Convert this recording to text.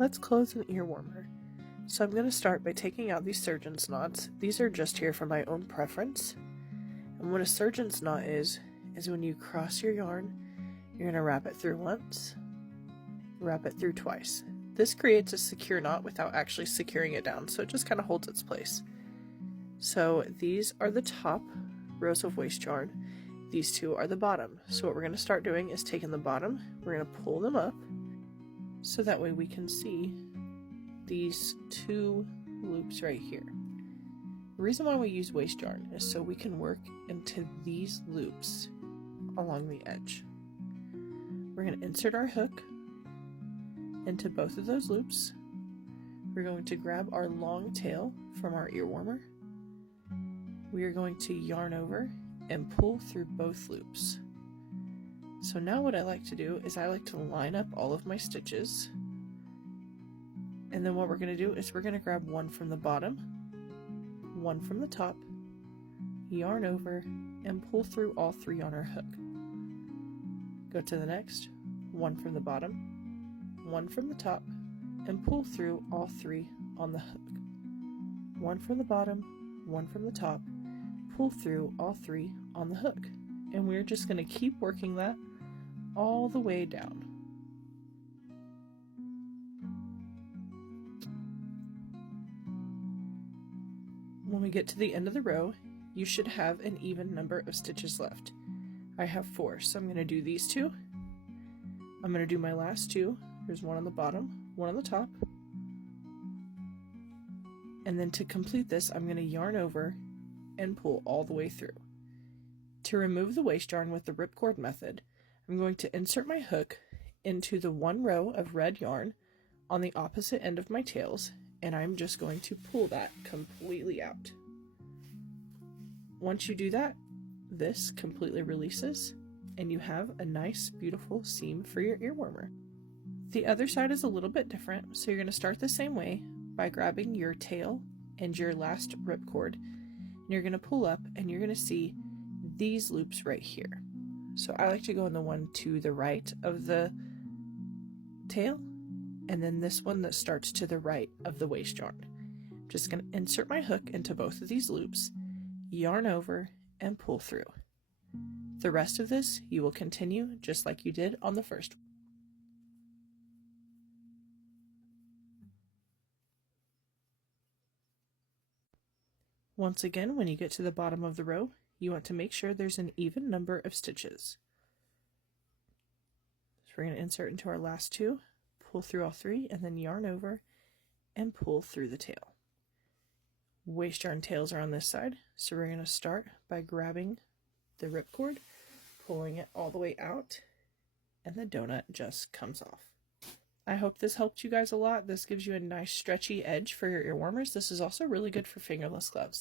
Let's close an ear warmer. So I'm going to start by taking out these surgeon's knots. These are just here for my own preference. And what a surgeon's knot is when you cross your yarn, you're going to wrap it through once, wrap it through twice. This creates a secure knot without actually securing it down, so it just kind of holds its place. So these are the top rows of waste yarn. These two are the bottom. So what we're going to start doing is taking the bottom, we're going to pull them up, so that way we can see these two loops right here. The reason why we use waste yarn is so we can work into these loops along the edge. We're going to insert our hook into both of those loops. We're going to grab our long tail from our ear warmer. We are going to yarn over and pull through both loops. So now what I like to do is I like to line up all of my stitches, and then what we're going to do is we're going to grab one from the bottom, one from the top, yarn over, and pull through all three on our hook. Go to the next, one from the bottom, one from the top, and pull through all three on the hook. One from the bottom, one from the top, pull through all three on the hook. And we're just going to keep working that all the way down. When we get to the end of the row, you should have an even number of stitches left. I have 4, so I'm going to do these 2. I'm going to do my last 2. There's one on the bottom, one on the top. And then to complete this, I'm going to yarn over and pull all the way through. To remove the waste yarn with the ripcord method, I'm going to insert my hook into the one row of red yarn on the opposite end of my tails, and I'm just going to pull that completely out. Once you do that, this completely releases, and you have a nice, beautiful seam for your ear warmer. The other side is a little bit different, so you're going to start the same way by grabbing your tail and your last ripcord, and you're going to pull up, and you're going to see these loops right here. So I like to go in the one to the right of the tail, and then this one that starts to the right of the waste yarn. I'm just going to insert my hook into both of these loops, yarn over, and pull through. The rest of this you will continue just like you did on the first one. Once again, when you get to the bottom of the row, you want to make sure there's an even number of stitches. So we're going to insert into our last 2, pull through all 3, and then yarn over and pull through the tail. Waste yarn tails are on this side, so we're going to start by grabbing the ripcord, pulling it all the way out, and the donut just comes off. I hope this helped you guys a lot. This gives you a nice stretchy edge for your ear warmers. This is also really good for fingerless gloves.